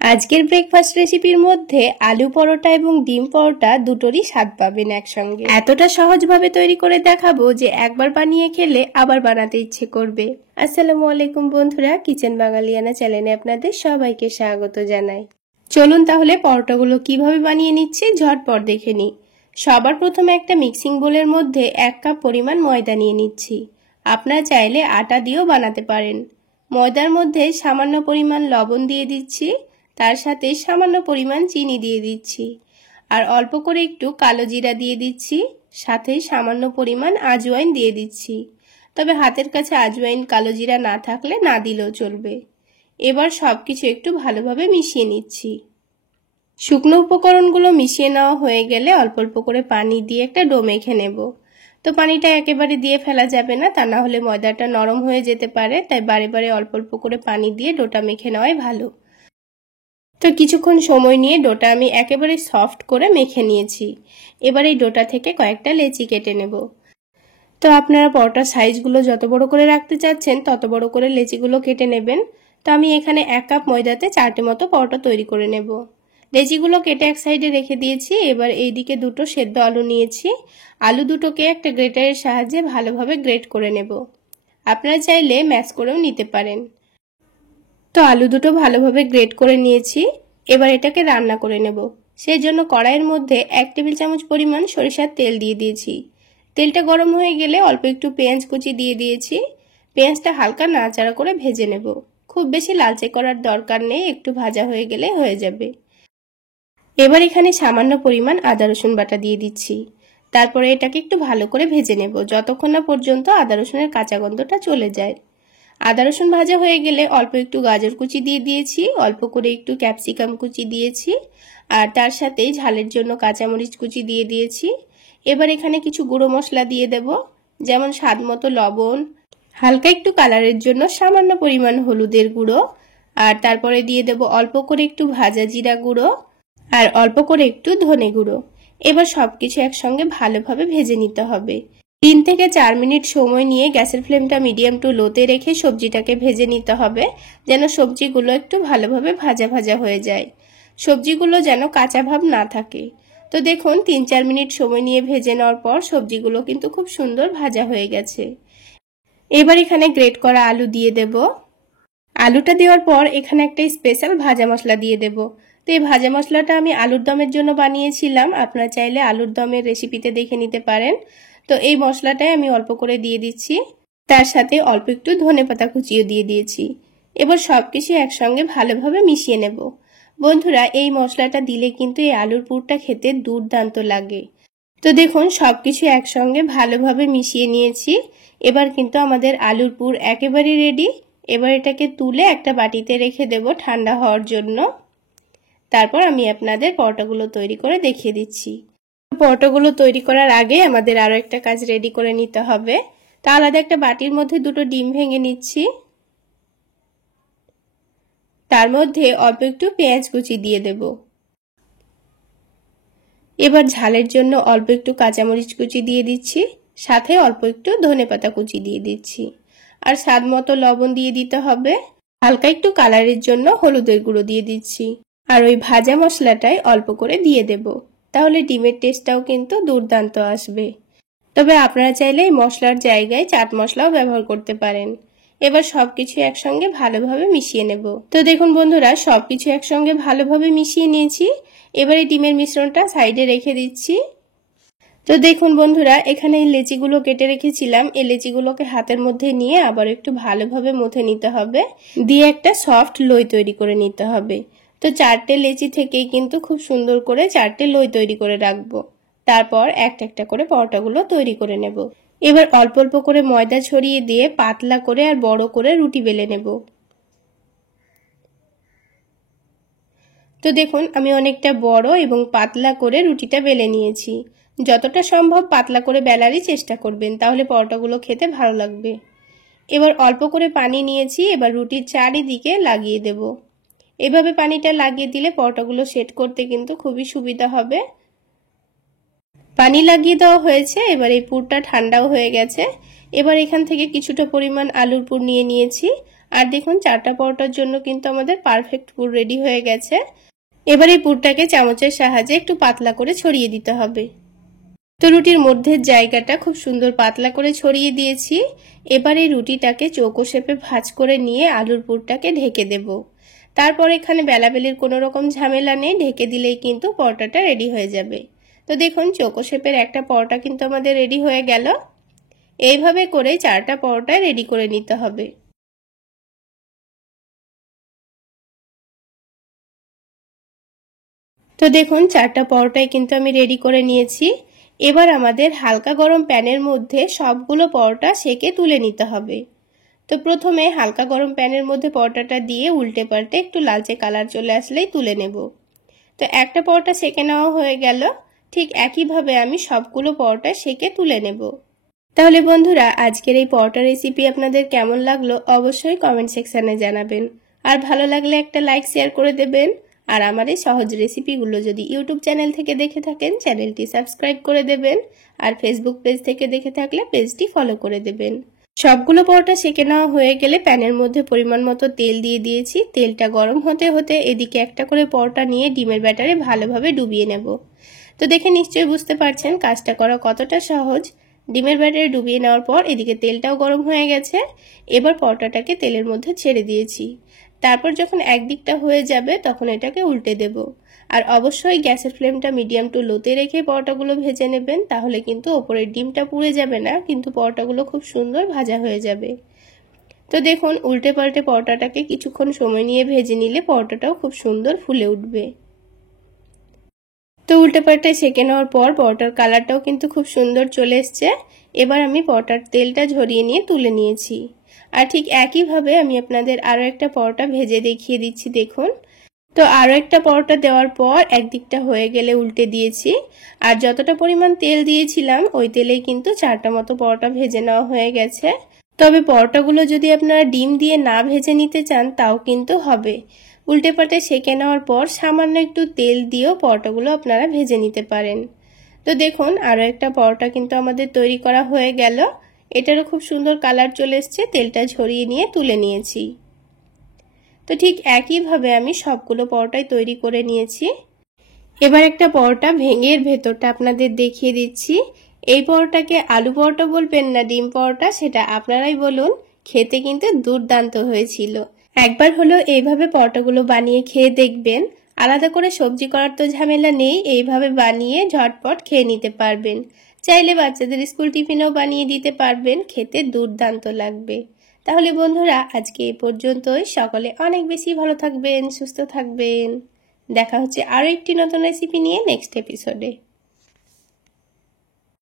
আজকের ব্রেকফাস্ট রেসিপির মধ্যে আলু পরোটা এবং ডিম পরোটা দুটোরই স্বাদ পাবেন একসঙ্গে। এতটা সহজভাবে তৈরি করে দেখাবো যে একবার বানিয়ে খেলে আবার বানাতে ইচ্ছে করবে। আসসালামু আলাইকুম বন্ধুরা, কিচেন বাঙালিয়ানা চ্যানেলে আপনাদের সবাইকে স্বাগত জানাই। চলুন তাহলে পরোটাগুলো কিভাবে বানিয়ে নিচ্ছে ঝটপট দেখে নিই। সবার প্রথমে একটা মিক্সিং বোলের মধ্যে 1 কাপ পরিমাণ ময়দা নিয়ে নিচ্ছি। আপনারা চাইলে আটা দিয়েও বানাতে পারেন। ময়দার মধ্যে সামান্য পরিমাণ লবণ দিয়ে দিচ্ছি, তার সাথে সামান্য পরিমাণ চিনি দিয়ে দিচ্ছি, আর অল্প করে একটু কালো জিরা দিয়ে দিচ্ছি, সাথে সামান্য পরিমাণ আজওয়াইন দিয়ে দিচ্ছি। তবে হাতের কাছে আজওয়াইন কালো জিরা না থাকলে না দিলেও চলবে। এবার সবকিছু একটু ভালোভাবে মিশিয়ে নিচ্ছি। শুকনো উপকরণগুলো মিশিয়ে নেওয়া হয়ে গেলে অল্প অল্প করে পানি দিয়ে একটা ডো মেখে নেব। তো পানিটা একেবারে দিয়ে ফেলা যাবে না, তা না হলে ময়দাটা নরম হয়ে যেতে পারে, তাই বারে বারে অল্প অল্প করে পানি দিয়ে ডোটা মেখে নেওয়াই ভালো। তো কিছুক্ষণ সময় নিয়ে ডোটা আমি একেবারে সফট করে মেখে নিয়েছি। এবার এই ডোটা থেকে কয়েকটা লেচি কেটে নেব। তো আপনারা পরোটার সাইজগুলো যত বড় করে রাখতে চাচ্ছেন তত বড় করে লেচিগুলো কেটে নেবেন। তো আমি এখানে 1 কাপ ময়দাতে 4টে মতো পরোটা তৈরি করে নেব। লেচিগুলো কেটে এক সাইডে রেখে দিয়েছি। এবার এইদিকে দুটো সেদ্ধ আলু নিয়েছি। আলু দুটোকে একটা গ্রেটারের সাহায্যে ভালোভাবে গ্রেট করে নেব। আপনারা চাইলে ম্যাশ করেও নিতে পারেন। তো আলু দুটো ভালোভাবে গ্রেট করে নিয়েছি। এবার এটাকে রান্না করে নেব। সেই জন্য কড়াইয়ের মধ্যে 1 টেবিল চামচ পরিমাণ সরিষার তেল দিয়ে দিয়েছি। তেলটা গরম হয়ে গেলে অল্প একটু পেঁয়াজ কুচি দিয়ে দিয়েছি। পেঁয়াজটা হালকা নাড়াচাড়া করে ভেজে নেব। খুব বেশি লালচে করার দরকার নেই, একটু ভাজা হয়ে গেলে হয়ে যাবে। এবার এখানে সামান্য পরিমাণ আদা রসুন বাটা দিয়ে দিচ্ছি। তারপরে এটাকে একটু ভালো করে ভেজে নেব যতক্ষণ না পর্যন্ত আদা রসুনের কাঁচা গন্ধটা চলে যায়। আদা রসুন ভাজা হয়ে গেলে অল্প একটু গাজর কুচি দিয়ে দিয়েছি, অল্প করে একটু ক্যাপসিকাম কুচি দিয়েছি, আর তার সাথে ঝালের জন্য কাঁচামরিচ কুচি দিয়ে দিয়েছি। এবার এখানে কিছু গুঁড়ো মশলা দিয়ে দেব, যেমন স্বাদ মতো লবণ, হালকা একটু কালারের জন্য সামান্য পরিমাণ হলুদের গুঁড়ো, আর তারপরে দিয়ে দেব অল্প করে একটু ভাজা জিরা গুঁড়ো, আর অল্প করে একটু ধনে গুঁড়ো। এবার সবকিছু একসঙ্গে ভালোভাবে ভেজে নিতে হবে। 3 থেকে 4 মিনিট সময় নিয়ে গ্যাসের ফ্লেমটা মিডিয়াম টু লোতে রেখে সবজিটাকে ভেজে নিতে হবে, যেন সবজিগুলো একটু ভালোভাবে ভাজা ভাজা হয়ে যায়। সবজিগুলো যেন কাঁচা ভাব না থাকে। তো দেখুন 3-4 মিনিট সময় নিয়ে ভেজে নেওয়ার পর সবজিগুলো কিন্তু খুব সুন্দর ভাজা হয়ে গেছে। এবার এখানে গ্রেট করা আলু দিয়ে দেব। আলুটা দেওয়ার পর এখানে একটা স্পেশাল ভাজা মশলা দিয়ে দেব। তো এই ভাজা মশলাটা আমি আলুর দমের জন্য বানিয়েছিলাম, আপনারা চাইলে আলুর দমের রেসিপিতে দেখে নিতে পারেন। তো এই মশলাটাই আমি অল্প করে দিয়ে দিচ্ছি, তার সাথে অল্প একটু ধনেপাতা কুচিও দিয়ে দিয়েছি। এবার সবকিছু একসঙ্গে ভালোভাবে মিশিয়ে নেব। বন্ধুরা, এই মশলাটা দিলে কিন্তু এই আলুর পুরটা খেতে দুর্দান্ত লাগে। তো দেখুন সবকিছু একসঙ্গে ভালোভাবে মিশিয়ে নিয়েছি। এবার কিন্তু আমাদের আলুর পুর একেবারে রেডি। এবার এটাকে তুলে একটা বাটিতে রেখে দেব ঠান্ডা হওয়ার জন্য। তারপর আমি আপনাদের পরোটাগুলো তৈরি করে দেখিয়ে দিচ্ছি। পরোটাগুলো তৈরি করার আগে আমাদের আরও একটা কাজ রেডি করে নিতে হবে। তা আলাদা একটা বাটির মধ্যে 2টো ডিম ভেঙে নিচ্ছি। তার মধ্যে অল্প একটু পেঁয়াজ কুচি দিয়ে দেব। এবার ঝালের জন্য অল্প একটু কাঁচামরিচ কুচি দিয়ে দিচ্ছি, সাথে অল্প একটু ধনেপাতা কুচি দিয়ে দিচ্ছি, আর স্বাদ মতো লবণ দিয়ে দিতে হবে। হালকা একটু কালারের জন্য হলুদের গুঁড়ো দিয়ে দিচ্ছি, আর ওই ভাজা মশলাটাই অল্প করে দিয়ে দেব। তাহলে ডিমের টেস্টটাও কিন্তু দুর্দান্ত আসবে। তবে আপনারা চাইলে এই মশলার জায়গায় চাট মশলাও ব্যবহার করতে পারেন। এবার সবকিছু একসঙ্গে ভালোভাবে মিশিয়ে নেব। তো দেখুন বন্ধুরা, সবকিছু একসঙ্গে ভালোভাবে মিশিয়ে নিয়েছি। এবারে ডিমের মিশ্রণটা সাইডে রেখে দিচ্ছি। তো দেখুন বন্ধুরা, এখানে এই লেচিগুলো কেটে রেখেছিলাম, এই লেচিগুলোকে হাতের মধ্যে নিয়ে আবার একটু ভালোভাবে মথে নিতে হবে, দিয়ে একটা সফট লই তৈরি করে নিতে হবে। তো 4টে লেচি থেকেই কিন্তু খুব সুন্দর করে 4টে লই তৈরি করে রাখবো। তারপর একটা একটা করে পরোটাগুলো তৈরি করে নেব। এবার অল্প অল্প করে ময়দা ছড়িয়ে দিয়ে পাতলা করে আর বড় করে রুটি বেলে নেব। তো দেখুন আমি অনেকটা বড় এবং পাতলা করে রুটিটা বেলে নিয়েছি। যতটা সম্ভব পাতলা করে বেলারই চেষ্টা করবেন, তাহলে পরোটাগুলো খেতে ভালো লাগবে। এবার অল্প করে পানি নিয়েছি, এবার রুটির চারিদিকে লাগিয়ে দেব। এভাবে পানিটা লাগিয়ে দিলে পরোটাগুলো সেট করতে কিন্তু খুবই সুবিধা হবে। পানি লাগিয়ে দেওয়া হয়েছে, এবার এই পুরটা ঠান্ডাও হয়ে গেছে। এবার এখান থেকে কিছুটা পরিমাণ আলুর পুর নিয়ে নিয়েছি, আর দেখুন 4টা পরোটার জন্য কিন্তু আমাদের পারফেক্ট পুর রেডি হয়ে গেছে। এবার এই পুরটাকে চামচের সাহায্যে একটু পাতলা করে ছড়িয়ে দিতে হবে। তো রুটির মধ্যে জায়গাটা খুব সুন্দর পাতলা করে ছড়িয়ে দিয়েছি। এবার এই রুটিটাকে চৌকো শেপে ভাঁজ করে নিয়ে আলুর পুরটাকে ঢেকে দেব। তারপর এখানে বেলাবেলির কোনো রকম ঝামেলা নেই, ঢেকে দিলেই কিন্তু পরোটাটা রেডি হয়ে যাবে। তো দেখুন চৌকো শেপের একটা পরোটা কিন্তু আমাদের রেডি হয়ে গেল। এইভাবে করে 4টা পরোটা রেডি করে নিতে হবে। তো দেখুন 4টা পরোটাই কিন্তু আমি রেডি করে নিয়েছি। এবার আমাদের হালকা গরম প্যানের মধ্যে সবগুলো পরোটা সেকে তুলে নিতে হবে। তো প্রথমে হালকা গরম প্যানের মধ্যে পরোটাটা দিয়ে উল্টে পাল্টে একটু লালচে কালার চলে আসলেই তুলে নেব। তো একটা পরোটা সেকে নেওয়া হয়ে গেল। ঠিক একইভাবে আমি সবগুলো পরোটা সেকে তুলে নেব। তাহলে বন্ধুরা আজকের এই পরোটা রেসিপি আপনাদের কেমন লাগলো অবশ্যই কমেন্ট সেকশনে জানাবেন। আর ভালো লাগলে একটা লাইক শেয়ার করে দেবেন। আর আমার এই সহজ রেসিপিগুলো যদি ইউটিউব চ্যানেল থেকে দেখে থাকেন চ্যানেলটি সাবস্ক্রাইব করে দেবেন। আর ফেসবুক পেজ থেকে দেখে থাকলে পেজটি ফলো করে দেবেন। সবগুলো পরোটা সেকে নেওয়া হয়ে গেলে প্যানের মধ্যে পরিমাণ মতো তেল দিয়ে দিয়েছি। তেলটা গরম হতে হতে এদিকে একটা করে পরোটা নিয়ে ডিমের ব্যাটারে ভালোভাবে ডুবিয়ে নেব। তো দেখে নিশ্চয়ই বুঝতে পারছেন কাজটা করা কতটা সহজ। ডিমের ব্যাটারে ডুবিয়ে নেওয়ার পর এদিকে তেলটাও গরম হয়ে গেছে। এবার পরোটাটাকে তেলের মধ্যে ছেড়ে দিয়েছি। তারপর যখন একদিকটা হয়ে যাবে তখন এটাকে উল্টে দেব। আর অবশ্যই গ্যাসের ফ্লেমটা মিডিয়াম টু লোতে রেখে পরোটাগুলো ভেজে নেবেন, তাহলে কিন্তু ওপরের ডিমটা পুড়ে যাবে না, কিন্তু পরোটাগুলো খুব সুন্দর ভাজা হয়ে যাবে। তো দেখুন উল্টে পাল্টে পরোটাটাকে কিছুক্ষণ সময় নিয়ে ভেজে নিলে পরোটাটাও খুব সুন্দর ফুলে উঠবে। তো উল্টে পাল্টে সেকে নেওয়ার পর পরোটার কালারটাও কিন্তু খুব সুন্দর চলে এসছে। এবার আমি পরোটার তেলটা ঝরিয়ে নিয়ে তুলে নিয়েছি। আর ঠিক একইভাবে আমি আপনাদের আরও একটা পরোটা ভেজে দেখিয়ে দিচ্ছি। দেখুন তো আরও একটা পরোটা দেওয়ার পর একদিকটা হয়ে গেলে উল্টে দিয়েছি। আর যতটা পরিমাণ তেল দিয়েছিলাম ওই তেলেই কিন্তু 4টা মতো পরোটা ভেজে নেওয়া হয়ে গেছে। তবে পরোটাগুলো যদি আপনারা ডিম দিয়ে না ভেজে নিতে চান তাও কিন্তু হবে। উল্টে পাল্টে সেকে নেওয়ার পর সামান্য একটু তেল দিয়েও পরোটাগুলো আপনারা ভেজে নিতে পারেন। তো দেখুন আরও একটা পরোটা কিন্তু আমাদের তৈরি করা হয়ে গেল। এটারও খুব সুন্দর কালার চলে এসছে। তেলটা ঝরিয়ে নিয়ে তুলে নিয়েছি। তো ঠিক একইভাবে আমি সবগুলো পরোটাই তৈরি করে নিয়েছি। এবার একটা পরোটা ভেঙে এর ভেতরটা আপনাদের দেখিয়ে দিচ্ছি। এই পরোটাকে আলু পরোটা বলবেন না ডিম পরোটা সেটা আপনারাই বলুন, খেতে কিন্তু দুর্দান্ত হয়েছিল। একবার হলো এইভাবে পরোটাগুলো বানিয়ে খেয়ে দেখবেন। আলাদা করে সবজি করার তো ঝামেলা নেই, এইভাবে বানিয়ে ঝটপট খেয়ে নিতে পারবেন। চাইলে বাচ্চাদের স্কুল টিফিনেও বানিয়ে দিতে পারবেন, খেতে দুর্দান্ত লাগবে। তাহলে বন্ধুরা আজকে এই পর্যন্তই। সকলে অনেক বেশি ভালো থাকবেন, সুস্থ থাকবেন। দেখা হচ্ছে আরও একটি নতুন রেসিপি নিয়ে নেক্সট এপিসোডে।